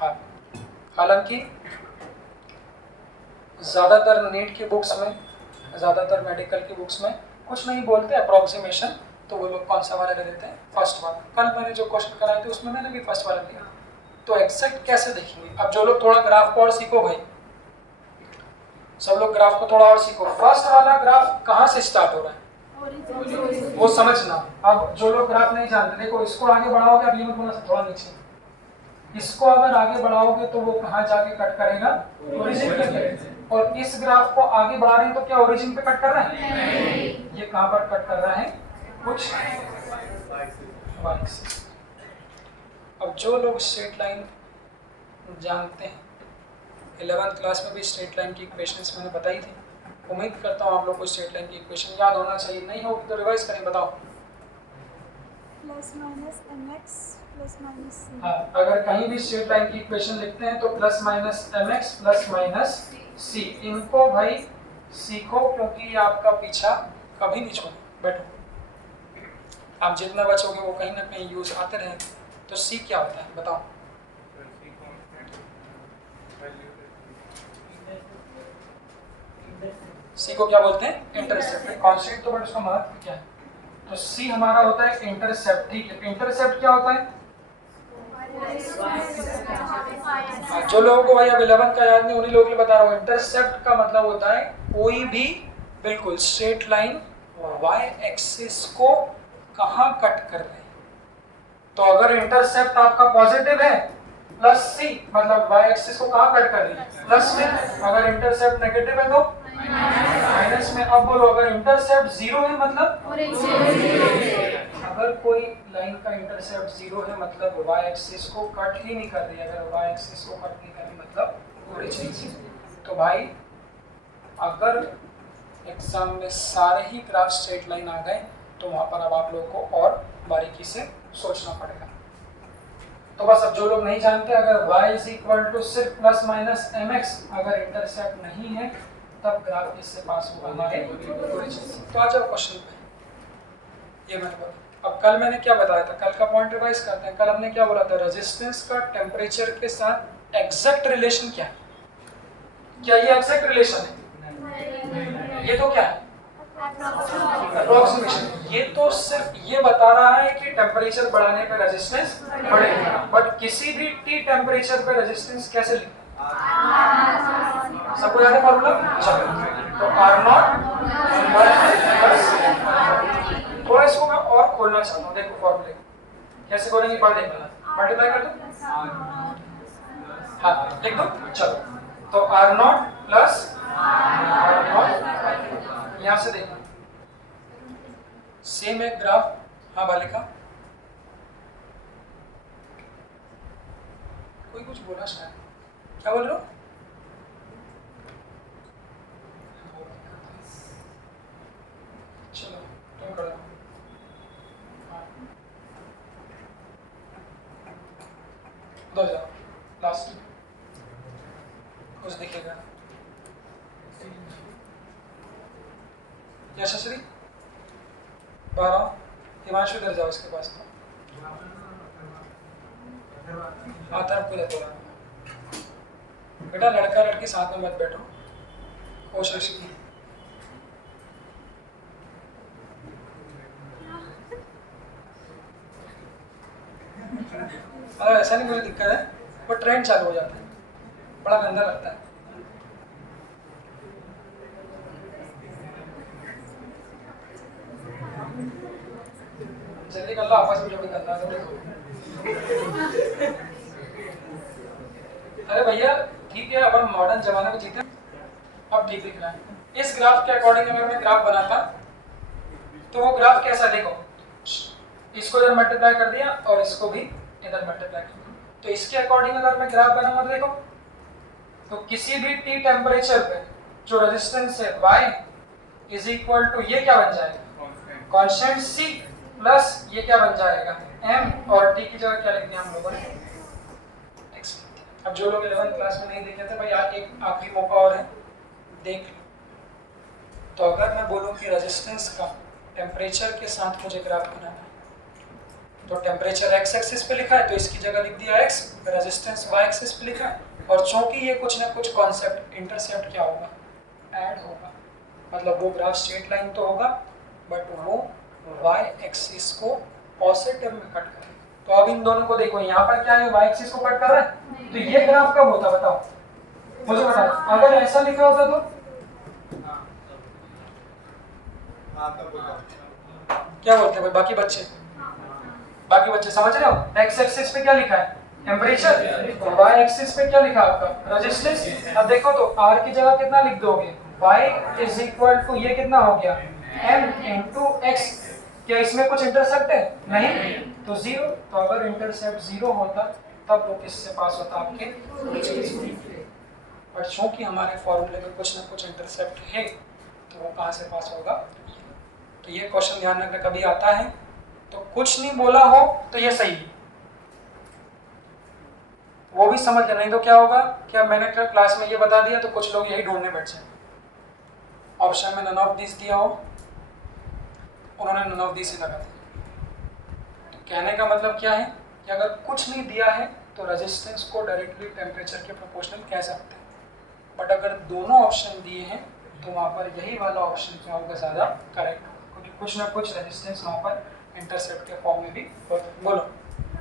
हाँ, हालांकि ज़्यादातर नीट की बुक्स में, ज़्यादातर मेडिकल की बुक्स में कुछ नहीं बोलते अप्रॉक्सीमेशन, तो वो लोग कौन सा वाला ले लेते हैं? फर्स्ट वाला। कल मैंने जो क्वेश्चन कराए थे उसमें मैंने भी फर्स्ट वाला लिया। तो एग्जैक्ट कैसे देखेंगे? अब जो लोग थोड़ा ग्राफ को और सीखो भाई, सब लोग ग्राफ को थोड़ा और सीखो। फर्स्ट वाला ग्राफ कहाँ से स्टार्ट हो रहा है वो समझना। अब जो लोग ग्राफ नहीं जानते, देखो इसको आगे बढ़ाओगे, अब ये मत बोलना थोड़ा नीचे, इसको अगर आगे बढ़ाओगे तो वो कहाँ जाके कट करेगा? ओरिजिन पे करेगा। और इस ग्राफ को आगे बढ़ा रहे हैं तो क्या ओरिजिन पे कट कर रहा है? ये कहाँ पर कट कर रहा है? कुछ अब जो लोग स्ट्रेट लाइन जानते हैं, 11th क्लास में भी स्ट्रेट लाइन की इक्वेशंस मैंने बताई थी। उम्मीद करता हूँ आप लोग को स्ट्रेट लाइन की इक्वेशन याद होना चाहिए। नहीं होगी तो रिवाइज करें। बताओ। Plus minus mx plus minus c। हाँ, अगर कहीं भी स्ट्रेट लाइन की इक्वेशन लिखते हैं तो plus minus mx plus minus c। इनको भाई सीखो, क्योंकि ये आपका पीछा कभी नहीं छोड़े। बैठो, आप जितना बचोगे वो कहीं ना कहीं यूज आते रहे। तो c क्या होता है बताओ? सी को क्या बोलते हैं? इंटरसेप्ट। कांस्टेंट तो बट उसका महत्व क्या है? तो सी हमारा होता है इंटरसेप्ट। ठीक है, इंटरसेप्ट क्या होता है? जो लोगों को भाई अब 11 का याद नहीं, उन्हीं लोगों के लिए बता रहा हूँ। इंटरसेप्ट का मतलब होता है कोई भी बिल्कुल स्ट्रेट लाइन y एक्सिस को कहाँ कट कर रहे हैं। तो अगर इंटरसेप्ट आपका पॉजिटिव है प्लस सी, मतलब y एक्सिस को कहाँ कट कर रही है? प्लस में। अगर इंटरसेप्ट नेगेटिव है तो माइनस में। अब बोलो, अगर इंटरसेप्ट जीरो है मतलब? अगर कोई लाइन का इंटरसेप्ट जीरो है मतलब y एक्सिस को कट ही नहीं कर रही है। अगर y एक्सिस को कट नहीं कर रही मतलब ओरिजिन से। तो भाई अगर एग्जाम में सारे ही ग्राफ स्ट्रेट लाइन आ गए तो वहां पर अब आप लोगों को और बारीकी से सोचना पड़ेगा। तो बस अब जो लोग नहीं जानते, अगर y इज इक्वल टू सिर्फ प्लस माइनस mx, अगर इंटरसेप्ट नहीं है तब ग्राफ किससे पास होगा? हमारे ओरिजिन से। तो आ जाओ क्वेश्चन पे। ये मैंने बोला। अब कल मैंने क्या बताया था? कल का पॉइंट रिवाइज करते हैं। कल हमने क्या बोला था? रेजिस्टेंस का टेम्परेचर के साथ एग्जैक्ट रिलेशन क्या है? क्या ये एग्जैक्ट रिलेशन है? ये तो क्या है? अप्रोक्सीमेशन। ये तो सिर्फ ये बता रहा है कि टेम्परेचर बढ़ाने पे रेजिस्टेंस बढ़ेगा, बट किसी भी टी टेम्परेचर पे रेजिस्टेंस कैसे लिखते हैं? सबको याद है फॉर्मूला? चलो, तो R0 थोड़ा इसको मैं और खोलना चाहता हूँ। देखो फॉर्मूले कैसे खोलेंगे, पढ़ देंगे। मल्टीप्लाई कर दो, हाँ लिख दो। चलो, तो R0 प्लस R0, यहाँ से देखना सेम एक ग्राफ। हाँ बालिका, कोई कुछ बोला शायद, क्या बोल रहे हो? चलो तुम कर दो। दो जाओ, लास्ट कुछ दिखेगा। यशस्वी 12, हिमांशु इधर जाओ इसके पास। हाँ तरफ को जाते बेटा, लड़का लड़की साथ में मत बैठो, कोशिश की। मतलब ऐसा नहीं मुझे दिक्कत है, वो ट्रेंड चालू हो जाता है, बड़ा गंदा लगता है। जल्दी कर लो, आपस में जो भी करना है। अरे भैया ठीक है, अपन मॉडर्न जमाने में जीते, अब ठीक दिख रहा है। इस ग्राफ के अकॉर्डिंग अगर मैं ग्राफ बनाता तो वो ग्राफ कैसा? देखो, इसको इधर मल्टीप्लाई कर दिया और इसको भी इधर मल्टीप्लाई कर दिया, तो इसके अकॉर्डिंग अगर मैं ग्राफ बनाऊंगा तो देखो, तो किसी भी टी टेम्परेचर पे जो रेजिस्टेंस है y इज इक्वल टू, ये क्या बन जाएगा? कांस्टेंट c प्लस ये क्या बन जाएगा? m, और t की जगह क्या लिख दिया हम लोगों ने? x। अब जो लोग 11th क्लास में नहीं देखे थे भाई, आज एक आखिरी मौका और है, देख लो। तो अगर मैं बोलूं कि रेजिस्टेंस का टेम्परेचर के साथ मुझे ग्राफ बनाना है, तो टेम्परेचर एक्स एक्सिस पे लिखा है तो इसकी जगह लिख दिया एक्स, रेजिस्टेंस वाई एक्सिस पे लिखा है, और चूंकि ये कुछ ना कुछ कॉन्सेप्ट इंटरसेप्ट क्या होगा, ऐड होगा, मतलब वो ग्राफ स्ट्रेट लाइन तो होगा बट वो वाई एक्सिस को पॉजिटिव में कट करेगा। तो अब इन दोनों को देखो, यहाँ पर क्या है, वाई एक्सिस को कट कर रहा है, तो ये ग्राफ कब होता बताओ मुझे, बताओ अगर ऐसा लिखा होता तो क्या बोलते हैं भाई बाकी बच्चे समझ रहे हो? एक्स एक्सिस पे क्या लिखा है, टेम्परेचर, वाई एक्सिस पे क्या लिखा आपका, रेजिस्टेंस। अब देखो तो r की जगह कितना लिख दोगे, y इज इक्वल टू ये कितना हो गया m इनटू x। क्या इसमें कुछ इंटरसेप्ट है, नहीं, तो जीरो। तो अगर इंटरसेप्ट जीरो होता तब वो किससे पास होता, आपके, और चूंकि हमारे फॉर्मूले में कुछ ना कुछ इंटरसेप्ट है तो वो कहाँ से पास होगा। तो ये क्वेश्चन ध्यान रखना, कभी आता है तो कुछ नहीं बोला हो तो ये सही है, वो भी समझ नहीं तो क्या होगा, क्या मैंने क्लास में ये बता दिया तो कुछ लोग यही ढूंढने बैठ जाए, ऑप्शन में नन ऑफ दिस दिया हो, उन्होंने नन ऑफ दिस ही लगा दिया। तो कहने का मतलब क्या है कि अगर कुछ नहीं दिया है तो रेजिस्टेंस को डायरेक्टली टेम्परेचर के प्रोपोर्शनल कह सकते हैं, बट अगर दोनों ऑप्शन दिए हैं तो वहाँ पर यही वाला ऑप्शन क्या होगा, ज़्यादा करेक्ट होगा, क्योंकि कुछ ना कुछ रेजिस्टेंस वहाँ पर इंटरसेप्ट के फॉर्म में भी होता है। बोलो,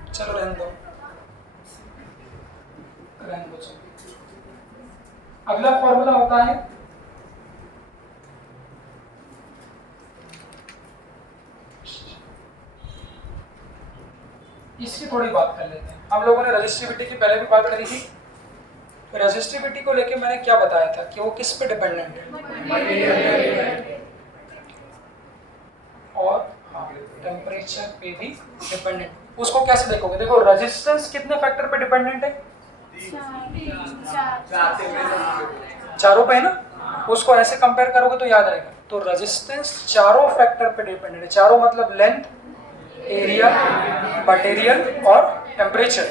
चलो रहने दो। अगला फॉर्मूला होता है इसकी थोड़ी बात कर लेते हैं। हम लोगों ने रेजिस्टिविटी की पहले भी बात करी थी। रेजिस्टिविटी को लेके मैंने क्या बताया था कि वो किस पे डिपेंडेंट है, और टेम्परेचर पे भी डिपेंडेंट। उसको कैसे देखोगे, देखो रेजिस्टेंस कितने फैक्टर पे डिपेंडेंट है, चारों पे है ना। उसको ऐसे कंपेयर करोगे तो याद आएगा। तो रेजिस्टेंस चारों फैक्टर पे डिपेंडेंट है, चारों मतलब लेंथ, एरिया, मटेरियल और टेम्परेचर।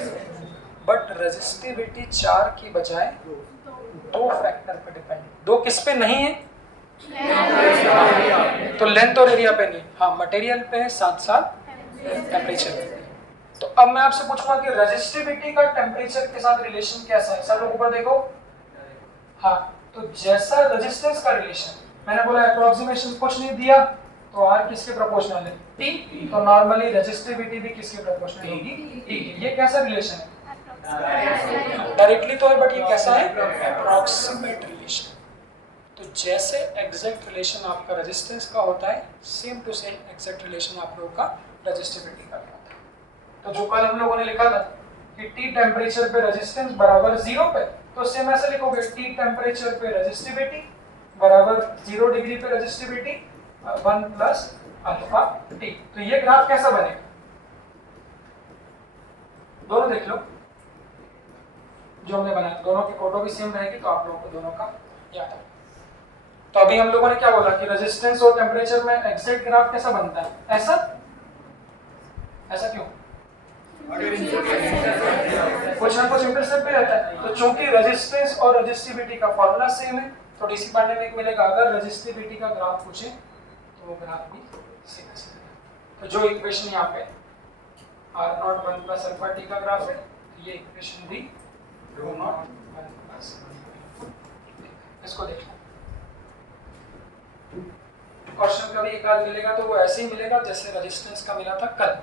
बट रेजिस्टिविटी 4 की बजाय 2 फैक्टर पे डिपेंडेंट। 2 किस पे नहीं है, तो लेंथ और एरिया पे नहीं, हाँ मटेरियल पे है, साथ साथ टेम्परेचर पे। तो अब मैं आपसे पूछूंगा कि रेजिस्टिविटी का टेम्परेचर के साथ रिलेशन कैसा है। सब लोग ऊपर देखो, हाँ, तो जैसा रेजिस्टेंस का रिलेशन, मैंने बोला अप्रोक्सीमेशन कुछ नहीं दिया तो R किसके प्रोपोर्शनल है, T। तो नॉर्मली रेजिस्टिविटी भी किसके प्रोपोर्शनल होगी, T। ये कैसा रिलेशन है, डायरेक्टली तो है बट ये कैसा है, अप्रोक्सीमेट रिलेशन। तो जैसे एग्जैक्ट रिलेशन आपका रेजिस्टेंस का होता है, same to same exact relation आप लोगों का रेजिस्टिविटी का होता है। तो जो कल हम लोगों ने लिखा था कि T टेम्परेचर पे रेजिस्टेंस बराबर 0 पे, तो सेम ऐसे लिखोगे T टेम्परेचर पे रेजिस्टिविटी बराबर 0 डिग्री पे रेजिस्टिविटी 1 प्लस अल्फा T। तो ये ग्राफ कैसा बनेगा, दोनों देख लो जो हमने बनाया, दोनों की फोटो भी सेम रहेगी तो आप लोगों को दोनों का याद है। तो अभी हम लोगों ने क्या बोला कि रेजिस्टेंस और टेम्परेचर में एग्जैक्ट ग्राफ कैसा बनता है, ऐसा ऐसा क्यों, कुछ ना कुछ इंटरसेप्ट भी रहता है। तो चूंकि रेजिस्टेंस और रेजिस्टिविटी का फॉर्मूला सेम है तो डीसी पांडे में एक मिलेगा, अगर रेजिस्टिविटी का ग्राफ पूछे तो वो ग्राफ भी सेम है। तो जो इक्वेशन यहाँ पे R0 1 प्लस अल्फा टी का ग्राफ है, ये इक्वेशन भी ρ0 1 प्लस, इसको देखना। क्वेश्चन का भी एक आध मिलेगा तो वो ऐसे ही मिलेगा जैसे रेजिस्टेंस का मिला था कल।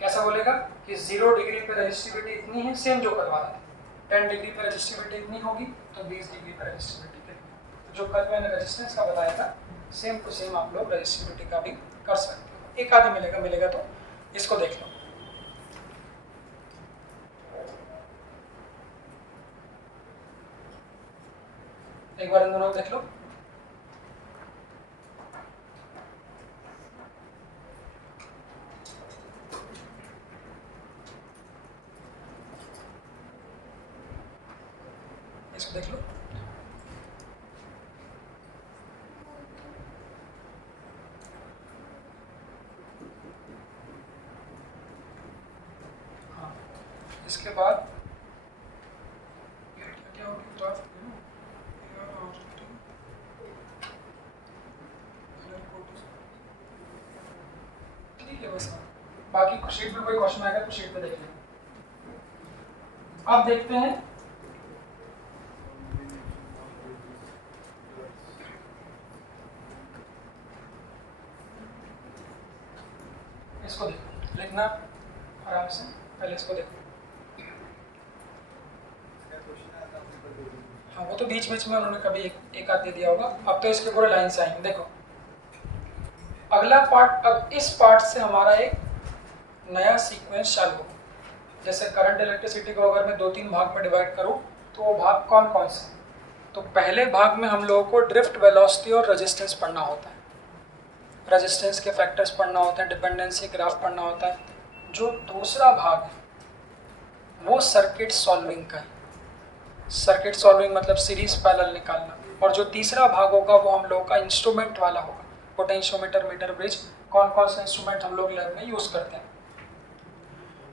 कैसा बोलेगा कि 0 डिग्री पे रेजिस्टिविटी इतनी है, सेम जो करवा रहा था, 10 डिग्री पे रेजिस्टिविटी इतनी होगी तो 20 डिग्री पे रेजिस्टिविटी कितनी। तो जो कल मैंने रेजिस्टेंस का बताया था सेम टू सेम आप लोग रेजिस्टिविटी का भी कर सकते हो। एक आध मिलेगा तो इसको देख लो। एक बार इन दोनों को देख लो। इसको देख लो। हाँ, इसके बाद क्या होगा, ठीक है बस। बाकी शीट पे कोई क्वेश्चन आएगा तो शीट पे देख लेंगे। अब देखते हैं इसको, देखो लिखना आराम से, पहले इसको देखो। हाँ वो तो बीच बीच में उन्होंने कभी एक आध दे दिया होगा, अब तो इसके पूरे लाइन से आएंगे। देखो अगला पार्ट, अब इस पार्ट से हमारा एक नया सीक्वेंस चालू हो। जैसे करंट इलेक्ट्रिसिटी को अगर मैं 2-3 भाग में डिवाइड करूं तो वो भाग कौन कौन से? तो पहले भाग में हम लोगों को ड्रिफ्ट वेलोसिटी और रेजिस्टेंस पढ़ना होता है, रेजिस्टेंस के फैक्टर्स पढ़ना होते हैं, डिपेंडेंसी ग्राफ पढ़ना होता है। जो दूसरा भाग है वो सर्किट सॉल्विंग का है। सर्किट सॉल्विंग मतलब सीरीज पैरेलल निकालना। और जो तीसरा भाग होगा वो हम लोगों का इंस्ट्रूमेंट वाला होगा, पोटेंशियोमीटर, मीटर, ब्रिज, कौन कौन सा इंस्ट्रूमेंट हम लोग लैब में यूज़ करते हैं।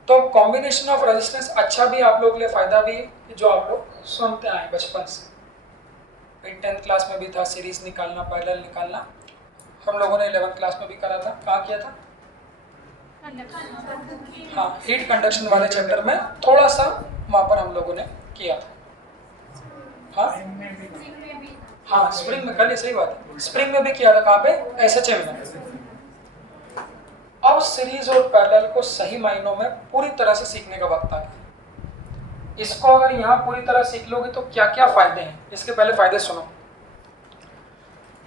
तो कॉम्बिनेशन ऑफ रेजिस्टेंस अच्छा भी आप लोग के लिए फ़ायदा भी है, जो आप लोग सुनते आए बचपन से। 10th क्लास में भी था सीरीज निकालना, पैरेलल निकालना, हम लोगों ने 11th क्लास में भी करा था। कहाँ किया था? हाँ, हीट कंडक्शन वाले चैप्टर में थोड़ा सा वहाँ पर हम लोगों ने किया था। हाँ हाँ, स्प्रिंग में कर लिया, सही बात है, स्प्रिंग में भी किया था। कहाँ पे? SHM में। अब सीरीज और पैरेलल को सही मायनों में पूरी तरह से सीखने का वक्त आ गया। इसको अगर यहाँ पूरी तरह सीख लोगे तो क्या क्या फायदे हैं, इसके पहले फायदे सुनो।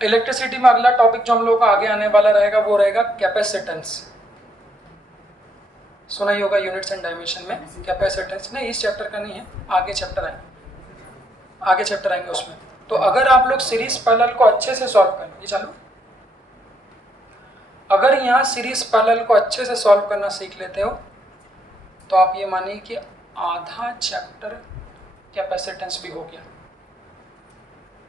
इलेक्ट्रिसिटी में अगला टॉपिक जो हम लोग का आगे आने वाला रहेगा वो रहेगा कैपेसिटेंस। सुना ही होगा यूनिट्स एंड डायमेंशन में कैपेसिटेंस। नहीं, इस चैप्टर का नहीं है, आगे चैप्टर आएंगे उसमें। तो अगर आप लोग सीरीज पैरेलल को अच्छे से सॉल्व करें, ये चालू, अगर यहाँ सीरीज पैरेलल को अच्छे से सॉल्व करना सीख लेते हो तो आप ये मानिए कि आधा चैप्टर कैपेसिटेंस भी हो गया।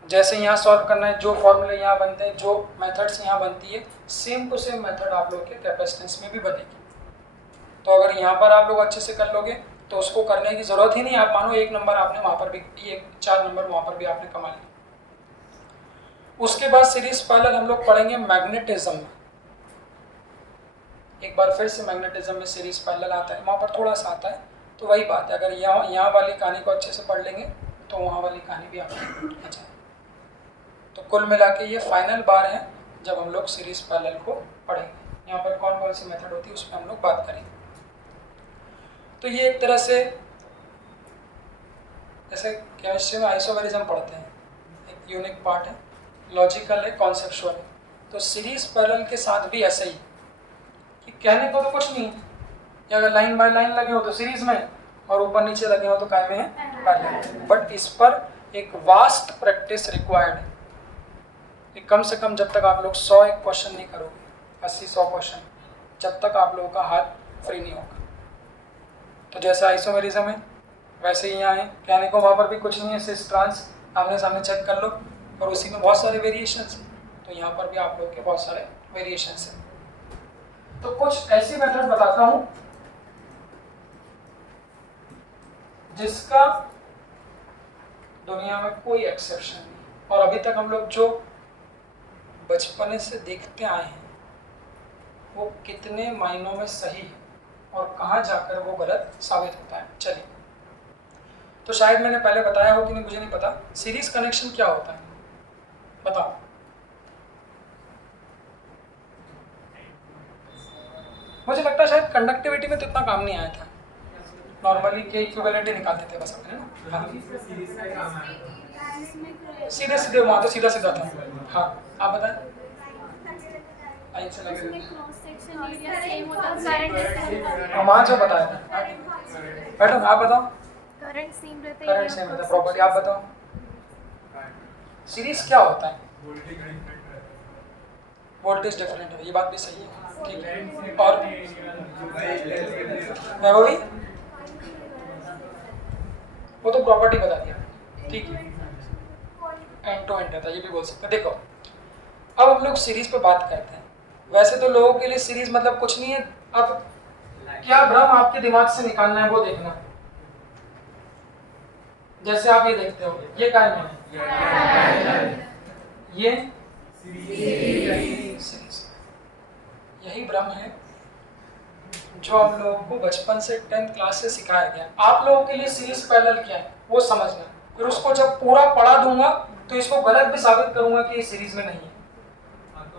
जैसे यहाँ सॉल्व करना है, जो फॉर्मूले यहाँ बनते हैं, जो मेथड्स यहाँ बनती है, सेम टू सेम मेथड आप लोग के कैपेसिटेंस में भी बनेगी। तो अगर यहाँ पर आप लोग अच्छे से कर लोगे तो उसको करने की ज़रूरत ही नहीं। आप मानो 1 नंबर आपने वहाँ पर भी, ये 4 नंबर वहाँ पर भी आपने कमा लिया। उसके बाद सीरीज पैरेलल हम लोग पढ़ेंगे मैग्नेटिज्म में। एक बार फिर से मैग्नेटिज्म में सीरीज पैरेलल आता है, वहाँ पर थोड़ा सा आता है। तो वही बात है, अगर यहाँ वाली कहानी को अच्छे से पढ़ लेंगे तो वहाँ वाली कहानी भी आपको अच्छा है। तो कुल मिला के ये फाइनल बार है जब हम लोग सीरीज पैरेलल को पढ़ेंगे। यहाँ पर कौन कौन सी मेथड होती है उस पर हम लोग बात करेंगे। तो ये एक तरह से जैसे केमिस्ट्री में आइसोमेरिज्म पढ़ते हैं, एक यूनिक पार्ट है, लॉजिकल है, कॉन्सेप्चुअल है। तो सीरीज पैरेलल के साथ भी ऐसा ही कि कहने को तो कुछ नहीं है, अगर लाइन बाय लाइन लगे हो तो सीरीज में, और ऊपर नीचे लगे हो तो काय में है, पैरेलल। बट इस पर एक वास्ट प्रैक्टिस रिक्वायर्ड है कि कम से कम जब तक आप लोग 100 एक क्वेश्चन नहीं करोगे, 80-100 क्वेश्चन, जब तक आप लोगों का हाथ फ्री नहीं होगा। तो जैसा आइसोमेरिज्म है वैसे ही यहाँ है, कहने को वहाँ पर भी कुछ नहीं है, सिस ट्रांस आमने सामने चेक कर लो, और उसी में बहुत सारे वेरिएशंस हैं। तो यहाँ पर भी आप लोग के बहुत सारे वेरिएशंस हैं। तो कुछ ऐसी मेथड बताता हूँ जिसका दुनिया में कोई एक्सेप्शन नहीं, और अभी तक हम लोग जो बचपने से देखते आए हैं वो कितने मायनों में सही है और कहाँ जाकर वो गलत साबित होता है। चलिए, तो शायद मैंने पहले बताया हो कि नहीं, मुझे नहीं पता, सीरीज कनेक्शन क्या होता है बताओ। मुझे लगता है शायद कंडक्टिविटी में तो इतना काम नहीं आया था, नॉर्मली के इक्विवेलेंट ही निकालते थे बस अपने ना। हाँ, सीधे सीधे वहाँ तो सीधा सीधा था। हाँ, आप बताएं। से लगे वहाँ जो बताया था, मैडम आप बताओ। करंट सेम रहता है, करंट सेम रहता है, प्रॉपर्टी आप बताओ। सीरीज क्या होता है? वोल्टेज डिफरेंट है, ये बात भी सही है, ठीक है। और वैभवी वो तो प्रॉपर्टी बता दिया, ठीक है, एंड टू एंड रहता है, ये भी बोल सकते हैं। देखो अब हम लोग सीरीज पे बात करते हैं। वैसे तो लोगों के लिए सीरीज मतलब कुछ नहीं है, अब क्या भ्रम आपके दिमाग से निकालना है वो देखना। जैसे आप ये देखते हो, ये क्या है, ये सीरीज, यही भ्रम है जो आप लोगों को बचपन से 10th क्लास से सिखाया गया। आप लोगों के लिए सीरीज पैरेलल क्या है वो समझना, फिर उसको जब पूरा पढ़ा दूंगा तो इसको गलत भी साबित करूंगा कि ये सीरीज में नहीं है।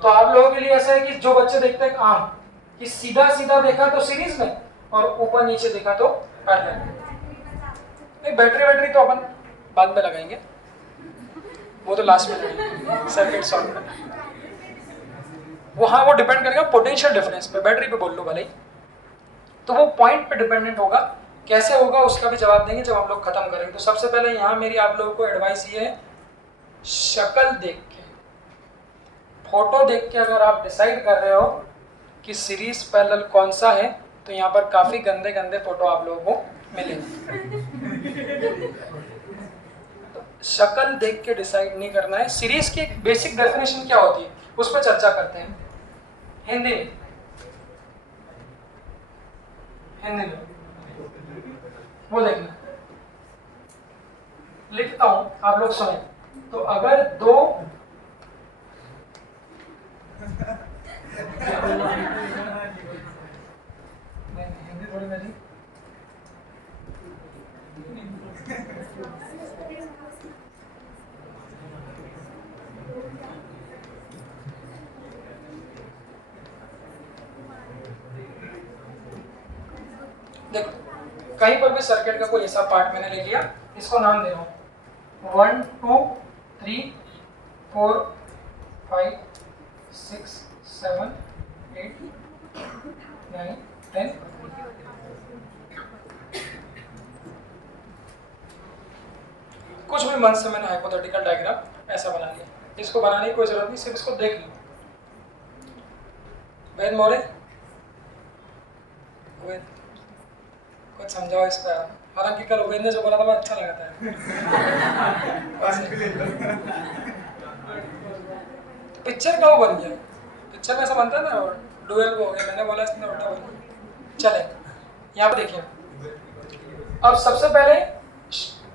तो आप लोगों के लिए ऐसा है कि जो बच्चे देखते हैं आम कि सीधा सीधा देखा तो सीरीज में और ऊपर नीचे देखा तो पैरेलल। नहीं, बैटरी तो अपन बाद में लगाएंगे, वो तो लास्ट में लगाएंगे सर्किट सॉल्व करना। वो डिपेंड करेगा पोटेंशियल डिफरेंस पे, बैटरी पे बोल लो भले ही, तो वो पॉइंट पे डिपेंडेंट होगा। कैसे होगा उसका भी जवाब देंगे जब हम लोग खत्म करेंगे। तो सबसे पहले यहाँ मेरी आप लोगों को एडवाइस ये है, शक्ल देख के, फोटो देख के अगर आप डिसाइड कर रहे हो कि सीरीज पैरेलल कौन सा है, तो यहाँ पर काफी गंदे गंदे फोटो आप लोगों को मिलेंगे। तो शक्ल देख के डिसाइड नहीं करना है। सीरीज की एक बेसिक डेफिनेशन क्या होती है उस पर चर्चा करते हैं हिंदी में। वो देखना, लिखता हूं आप लोग सुने। तो अगर दो हिंदी थोड़ी मेरी देखो, कहीं पर भी सर्किट का कोई ऐसा पार्ट मैंने ले लिया, इसको नाम दे रहा हूँ 1 2 3 4 5 6 7 8 9 10। कुछ भी मन से मैंने हाइपोथेटिकल डायग्राम ऐसा बना लिया, इसको बनाने की कोई जरूरत नहीं, सिर्फ इसको देख लो। वेद मोरे, वेद कुछ समझाओ इस पर। हालांकि कल वेद ने जो बोला था वो अच्छा लगा था। तो पिक्चर का वो बन गया, पिक्चर में ऐसा बनता है ना, डुएल वो हो गया, मैंने बोला इसने उल्टा बोला। चले यहाँ पे देखिए, अब सबसे पहले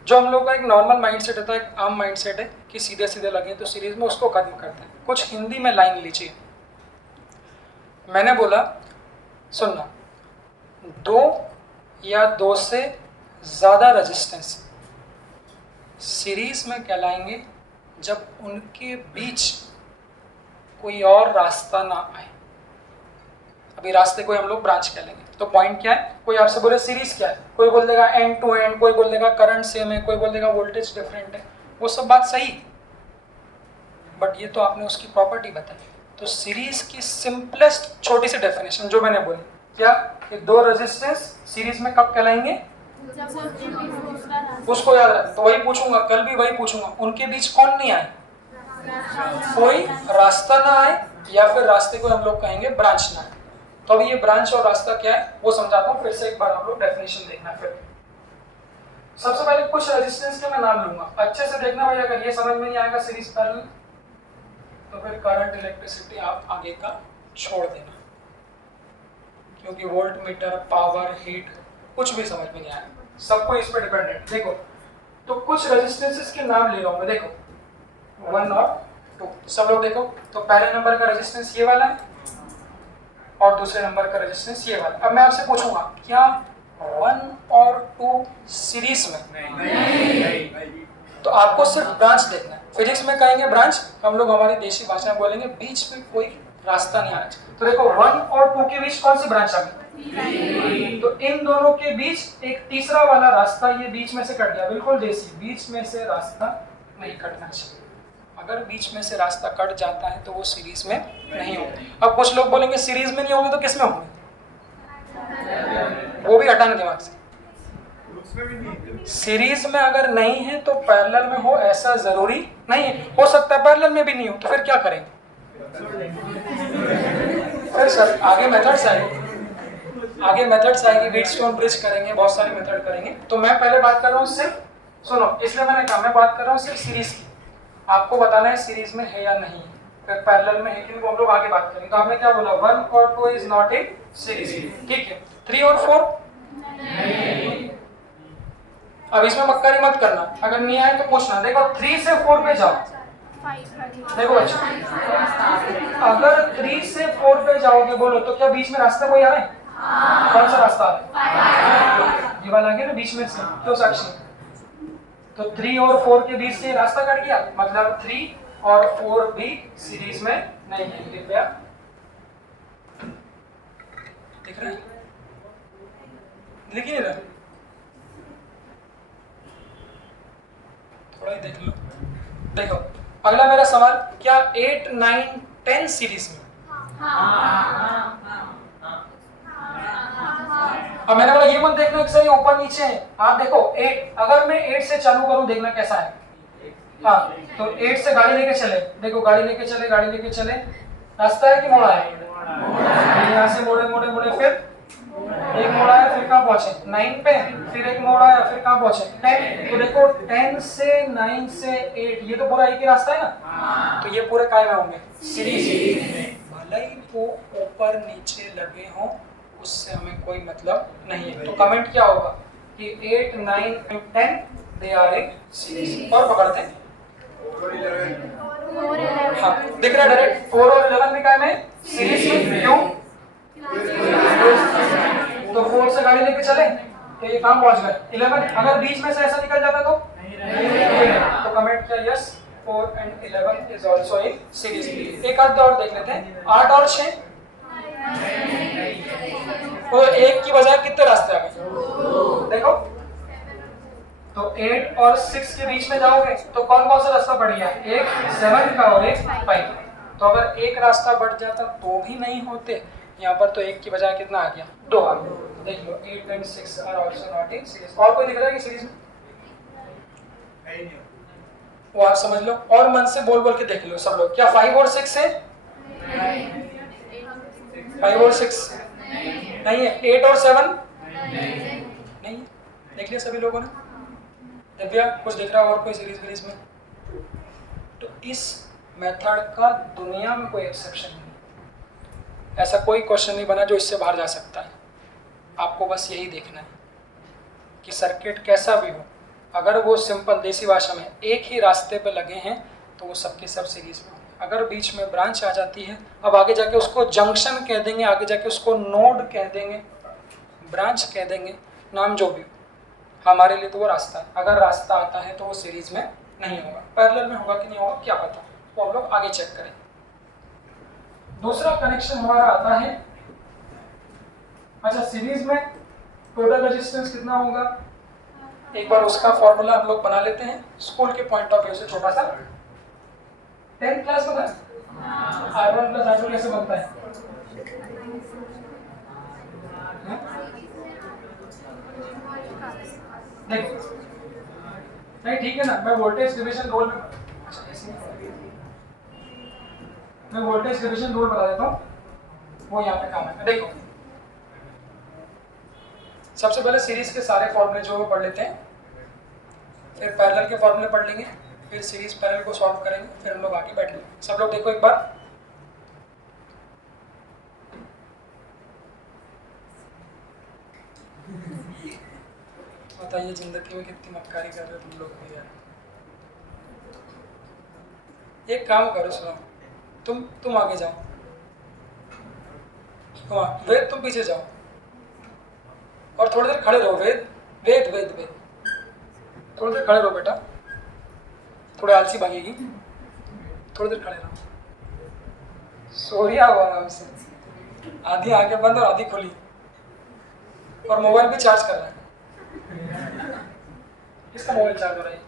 जो हम लोग का एक नॉर्मल माइंडसेट होता है, एक आम माइंडसेट है कि सीधे सीधे लगे तो सीरीज में, उसको खत्म करते हैं। कुछ हिंदी में लाइन लीजिए। मैंने बोला सुनना, दो या दो से ज़्यादा रेजिस्टेंस सीरीज में कहलाएंगे जब उनके बीच कोई और रास्ता ना आए। अभी रास्ते को हम लोग ब्रांच कह लेंगे। तो पॉइंट क्या है, कोई आपसे बोले सीरीज क्या है, कोई बोल देगा एंड टू एंड, कोई बोल देगा करंट सेम है, कोई बोल देगा वोल्टेज डिफरेंट है, वो सब बात सही, बट ये तो आपने उसकी प्रॉपर्टी बताई। तो सीरीज की सिंपलेस्ट छोटी सी डेफिनेशन जो मैंने बोली, क्या कि दो रेजिस्टेंस सीरीज में कब कहलाएंगे, उसको याद रख। तो वही पूछूंगा, कल भी वही पूछूंगा, उनके बीच कौन नहीं आए, कोई रास्ता ना आए, या फिर रास्ते को हम लोग कहेंगे ब्रांच ना आए। तो अभी ये ब्रांच और रास्ता क्या है वो समझाता हूँ, फिर से एक बार आप लोग डेफिनेशन देखना। फिर सबसे पहले कुछ रेजिस्टेंस के मैं नाम लूंगा, अच्छे से देखना भाई। अगर ये समझ में नहीं आएगा सीरीज पैरेलल, तो फिर करंट इलेक्ट्रिसिटी आप आगे का छोड़ देना, क्योंकि वोल्ट मीटर पावर हीट कुछ भी समझ में नहीं आएगा, सबको इस पर डिपेंडेंट। देखो, तो कुछ रेजिस्टेंसेस के नाम ले रहा हूँ मैं। देखो 1 और 2, सब लोग देखो। तो पहले नंबर का रेजिस्टेंस ये वाला है और दूसरे नंबर का रेजिस्टेंस ये वाला। अब मैं आपसे पूछूंगा, क्या 1 और 2 सीरीज में? नहीं। तो आपको सिर्फ ब्रांच देखना है। फिजिक्स में कहेंगे ब्रांच, हम लोग हमारी देशी भाषा में बोलेंगे बीच में कोई रास्ता नहीं आना चाहिए। तो देखो 1 और 2 के बीच कौन सी ब्रांच आ गई? तो इन दोनों के बीच एक तीसरा वाला रास्ता ये बीच में से कट गया, बिल्कुल देसी, बीच में से रास्ता नहीं कटना चाहिए। अगर बीच में से रास्ता कट जाता है तो वो सीरीज में नहीं होंगे। अब कुछ लोग बोलेंगे सीरीज में नहीं होंगे तो किस में होंगे, वो भी हटाना दिमाग से। सीरीज में अगर नहीं है तो पैरेलल में हो, ऐसा जरूरी नहीं है, हो सकता है पैरेलल में भी नहीं हो। तो फिर क्या करेंगे? फिर सर आगे मेथड्स आएगी, व्हीटस्टोन ब्रिज करेंगे, बहुत सारे मेथड करेंगे। तो मैं पहले बात कर रहा हूँ सिर्फ, सुनो, इसलिए मैंने कहा मैं बात कर रहा हूँ सिर्फ सीरीज की। आपको बताना है सीरीज में है या नहीं, फिर पैरेलल में है कि वो हम लोग आगे बात करेंगे। तो आपने क्या बोला, 1 और 2 इज नॉट ए सीरीज, ठीक है। 3 और 4 नहीं। अब इसमें मक्कारी मत करना, अगर नहीं आए तो पूछना। देखो 3 से 4 पे जाओ, देखो बच्चों, अगर 3 से 4 पे जाओगे बोलो तो क्या बीच में रास्ता कोई आ रहा है? कौन सा रास्ता है? ये वाला आ गया ना बीच में से, तो साक्षी तो 3 और 4 के बीच से रास्ता कट गया, मतलब 3 और 4 भी सीरीज में नहीं है। दिख गया? दिख रहा है? दिख नहीं रहा? थोड़ा ही देख लो। देखो अगला मेरा सवाल, क्या 8, 9, 10 सीरीज में? अब मैंने बोला ये मत देखना कि सर ये ऊपर नीचे है। आप देखो 8, अगर मैं 8 से चालू करूं, देखना कैसा है। हाँ, तो 8 से गाड़ी लेके चले, देखो गाड़ी लेके चले, रास्ता है कि मोड़ा है? यहाँ से मोड़े मोड़े मोड़े, फिर एक मोड़ आया, फिर कहाँ पहुंचे? 9 पे, फिर एक मोड़ आया, फिर कहाँ पहुंचे? 10। तो देखो 10 से 9 से 8, ये तो पूरा एक ही रास्ता है ना, तो ये पूरे काय में होंगे? सीरीज में। भले ही वो ऊपर नीचे लगे हों, उससे हमें कोई मतलब नहीं है। तो कमेंट क्या होगा कि 8, 9 and 10 they are in series. और पकड़ते हैं, हाँ दिख रहा है डायरेक्ट, 4 और 11 भी काय में? सीरीज में। क्यों? तो 4 से गाड़ी लेके चले तो ये कहाँ पहुंच गए? 11। अगर बीच में से ऐसा निकल जाता तो कमेंट किया yes, 4 and 11 is also in series. एक आध और देख लेते हैं, 8 और 6, तो एक की बजाय कितने रास्ते आ गए? देखो तो 8 और 6 के बीच में जाओगे तो कौन कौन सा रास्ता बढ़ गया? एक 7 का और एक 5। तो अगर एक रास्ता बढ़ जाता तो भी नहीं होते, यहाँ पर तो एक की बजाय कितना आ गया? 2 आ गया। देख लो 8 and 6 are also not in series. और कोई दिख रहा है कि सीरीज में? वो आप समझ लो और मन से बोल बोल के देख लो सब लोग, क्या 5 और 6 है? 5 और 6 नहीं है। 8 और 7 नहीं। देख लिया सभी लोगों ने? दिव्या कुछ दिख रहा है और कोई सीरीज में? तो इस मेथड का दुनिया में कोई एक्सेप्शन नहीं, ऐसा कोई क्वेश्चन नहीं बना जो इससे बाहर जा सकता है। आपको बस यही देखना है कि सर्किट कैसा भी हो, अगर वो सिंपल देसी भाषा में एक ही रास्ते पे लगे हैं तो वो सबके सब सीरीज में होंगे। अगर बीच में ब्रांच आ जाती है, अब आगे जाके उसको जंक्शन कह देंगे, आगे जाके उसको नोड कह देंगे, ब्रांच कह देंगे, नाम जो भी हो, हमारे लिए तो वो रास्ता है। अगर रास्ता आता है तो वो सीरीज में नहीं होगा, पैरेलल में होगा कि नहीं होगा क्या पता, वो हम लोग आगे चेक करें। दूसरा कनेक्शन हमारा आता है, अच्छा सीरीज में टोटल रेजिस्टेंस कितना होगा? एक बार उसका फॉर्मूला हम लोग बना लेते हैं स्कूल के पॉइंट ऑफ व्यू से, छोटा सा। 10th क्लास में था R1 प्लस R2 कैसे बनता है? देखो नहीं ठीक है ना, मैं वोल्टेज डिवीजन रूल बता देता हूँ, वो यहाँ पे काम है। देखो सबसे पहले सीरीज के सारे फॉर्मूले जो पढ़ लेते हैं, फिर पैरेलल के फॉर्मूले पढ़ लेंगे, फिर सीरीज पैरेलल को सॉल्व करेंगे, फिर हम लोग आगे बैठेंगे। सब लोग देखो एक बार, बताइए जिंदगी में कितनी मक्कारी कर रहे हो तुम लोग भी यार। एक काम करो, सुनो, तुम आगे जाओ, वेद तुम पीछे जाओ और थोड़ी देर खड़े रहो। वेद थोड़ी देर खड़े रहो बेटा, थोड़े आलसी भागेगी, थोड़ी देर खड़े रहो। सोया हुआ आराम से, आधी आंखें बंद और आधी खुली, और मोबाइल भी चार्ज कर रहा है। किसका मोबाइल चार्ज हो रहा है?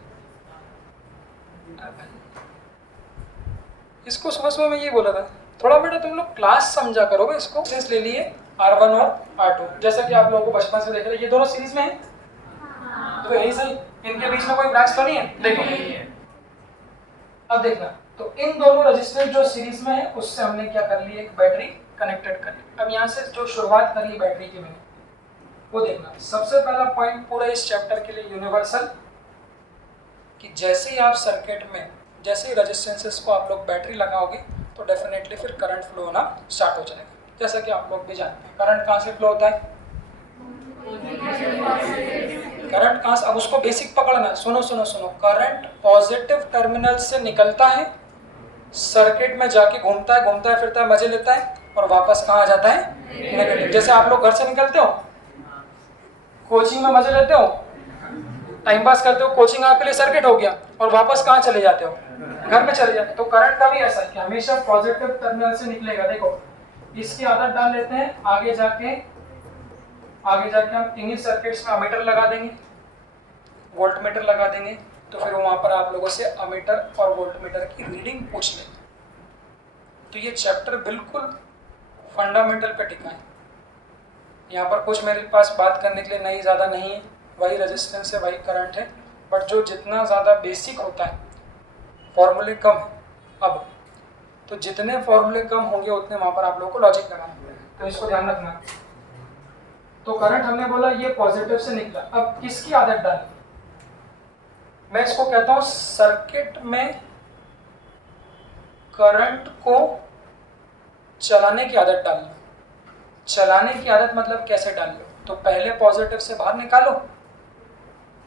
इसको सुबह मैं ये बोला था, थोड़ा बेटा तुम लोग क्लास समझा करोगे इसको। सेंस ले लिए R1 और R2, जैसा कि आप लोगों को बचपन से देख रहे हैं, ये दोनों सीरीज में हैं, तो यही सही, इनके बीच में कोई ब्रांच तो नहीं है। देखो अब देखना, तो इन दोनों रेजिस्टेंस जो सीरीज में है उससे हमने क्या कर लिया, एक बैटरी कनेक्टेड कर ली। अब यहाँ से जो शुरुआत करी बैटरी की मैंने, वो देखना। सबसे पहला पॉइंट पूरा इस चैप्टर के लिए यूनिवर्सल, कि जैसे ही आप सर्किट में जैसे ही रेजिस्टेंसेस को आप लोग बैटरी लगाओगे तो डेफिनेटली फिर करंट फ्लो होना स्टार्ट हो जाएगा। जैसा कि आप लोग भी जानते हैं करंट कहाँ से फ्लो होता है, करंट कहाँ से, अब उसको बेसिक पकड़ना, सुनो, करंट पॉजिटिव टर्मिनल से निकलता है, सर्किट में जाके घूमता है फिरता है, मजे लेता है, और वापस कहाँ आ जाता है, नेगेटिव। जैसे आप लोग घर से निकलते हो, कोचिंग में मजे लेते हो, टाइम पास करते हो, कोचिंग आपके लिए सर्किट हो गया और वापस कहाँ चले जाते हो, घर में चले जाते हो। तो करंट का भी ऐसा है कि हमेशा पॉजिटिव टर्मिनल से निकलेगा। देखो इसकी आदत डाल लेते हैं, आगे जाके हम इन्हीं सर्किट्स में अमीटर लगा देंगे, वोल्ट मीटर लगा देंगे, तो फिर वहां पर आप लोगों से अमीटर और वोल्ट मीटर की रीडिंग पूछ लेंगे। तो ये चैप्टर बिल्कुल फंडामेंटल पे टिका है। यहाँ पर कुछ मेरे पास बात करने के लिए नहीं, ज़्यादा नहीं है, वही रेजिस्टेंस है, वही करंट है, बट जो जितना ज़्यादा बेसिक होता है, फॉर्मूले कम है अब, तो जितने फॉर्मूले कम होंगे उतने वहाँ पर आप लोगों को लॉजिक लगाना पड़ेगा, तो इसको ध्यान रखना। तो करंट हमने बोला ये पॉजिटिव से निकला, अब किसकी आदत डाली? मैं इसको कहता हूँ सर्किट में करंट को चलाने की आदत डाल लो। चलाने की आदत मतलब कैसे डाल लो? तो पहले पॉजिटिव से बाहर निकालो,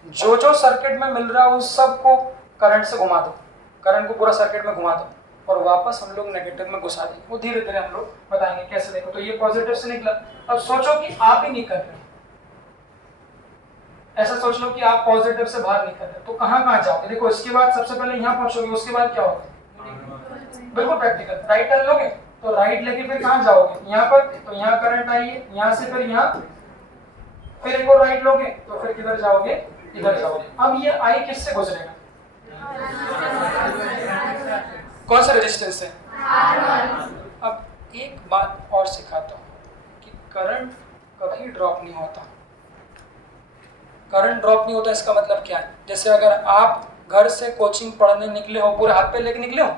जो जो सर्किट में मिल रहा है उस सब को करंट से घुमा दो, करंट को पूरा सर्किट में घुमा दो, और वापस हम लोग नेगेटिव में घुसा देंगे। वो धीरे धीरे हम लोग बताएंगे कैसे। देखो तो ये पॉजिटिव से निकला। अब सोचो कि आप ही नहीं कर रहे, ऐसा सोच लो कि आप पॉजिटिव से बाहर निकल रहे, तो कहाँ कहाँ जाओगे? देखो इसके बाद सबसे पहले यहाँ पहुंचोगे, उसके बाद क्या होगा? बिल्कुल प्रैक्टिकल, राइट टर्न लोगे, तो राइट लेके फिर कहाँ जाओगे? यहाँ पर, तो यहाँ करंट आई है, यहाँ से फिर यहाँ, फिर एक और राइट लोगे, तो फिर किधर जाओगे? इधर जाओगे। अब ये आई किससे गुजरेगा? कौन सा रेजिस्टेंस से? अब एक बात और सिखाता हूँ कि करंट कभी ड्रॉप नहीं होता। करंट ड्रॉप नहीं होता इसका मतलब क्या है? जैसे अगर आप घर से कोचिंग पढ़ने निकले हो, पूरे हाथ पे लेके निकले हो,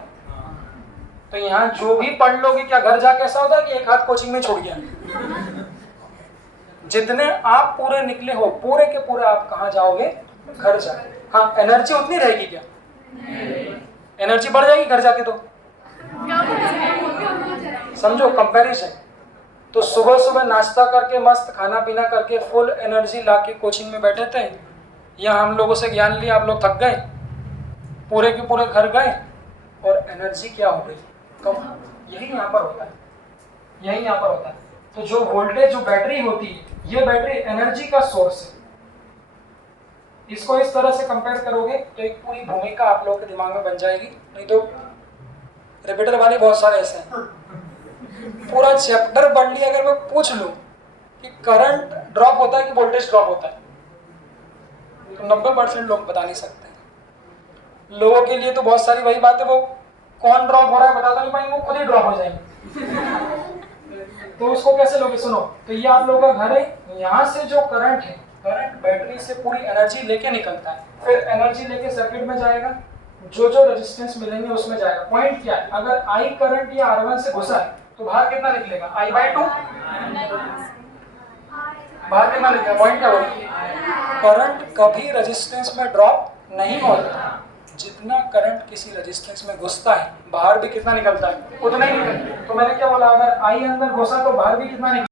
तो यहाँ जो भी पढ़ लोगे, क्या घर जाके ऐसा होता है कि एक हाथ कोचिंग में छोड़ गया? जितने आप पूरे निकले हो, पूरे के पूरे आप कहाँ जाओगे? घर जाके। हाँ, एनर्जी उतनी रहेगी क्या? एनर्जी बढ़ जाएगी घर जाके, तो समझो कंपैरिजन। तो सुबह सुबह नाश्ता करके, मस्त खाना पीना करके, फुल एनर्जी लाके कोचिंग में बैठे थे, यहाँ हम लोगों से ज्ञान लिया, आप लोग थक गए, पूरे के पूरे घर गए, और एनर्जी क्या हो गई? कम। यही यहाँ पर होता है, यही यहाँ पर होता है। तो जो वोल्टेज, जो बैटरी होती है, ये बैटरी एनर्जी का सोर्स है। इसको इस तरह से कंपेयर करोगे तो एक पूरी भूमिका आप लोगों के दिमाग में बन जाएगी। नहीं तो रिपीटर वाले बहुत सारे ऐसे हैं, पूरा चैप्टर पढ़ लिया। अगर मैं पूछ लूं कि करंट ड्रॉप होता है कि वोल्टेज ड्रॉप होता है, तो 90% लोग बता नहीं सकते। लोगों के लिए तो बहुत सारी वही बात है, वो कौन ड्रॉप हो रहा है बता तो नहीं पाएंगे, वो खुद ही ड्रॉप हो जाएंगे। तो उसको कैसे लोगे? सुनो, तो ये आप लोगों का घर है, यहाँ से जो करंट है, करंट बैटरी से पूरी एनर्जी लेके निकलता है, फिर एनर्जी लेके सर्किट में जाएगा, जो जो रेजिस्टेंस मिलेंगे उसमें जाएगा। पॉइंट क्या है? अगर आई करंट या R1 से घुसा है तो बाहर कितना निकलेगा? I/2। बाहर कितना निकलेगा? पॉइंट क्या होगा? करंट कभी रेजिस्टेंस में ड्रॉप नहीं होता। जितना करंट किसी रेजिस्टेंस में घुसता है, बाहर भी कितना निकलता है? उतना ही निकलता है। तो मैंने क्या बोला? अगर आई अंदर घुसा तो बाहर भी कितना निकलता है?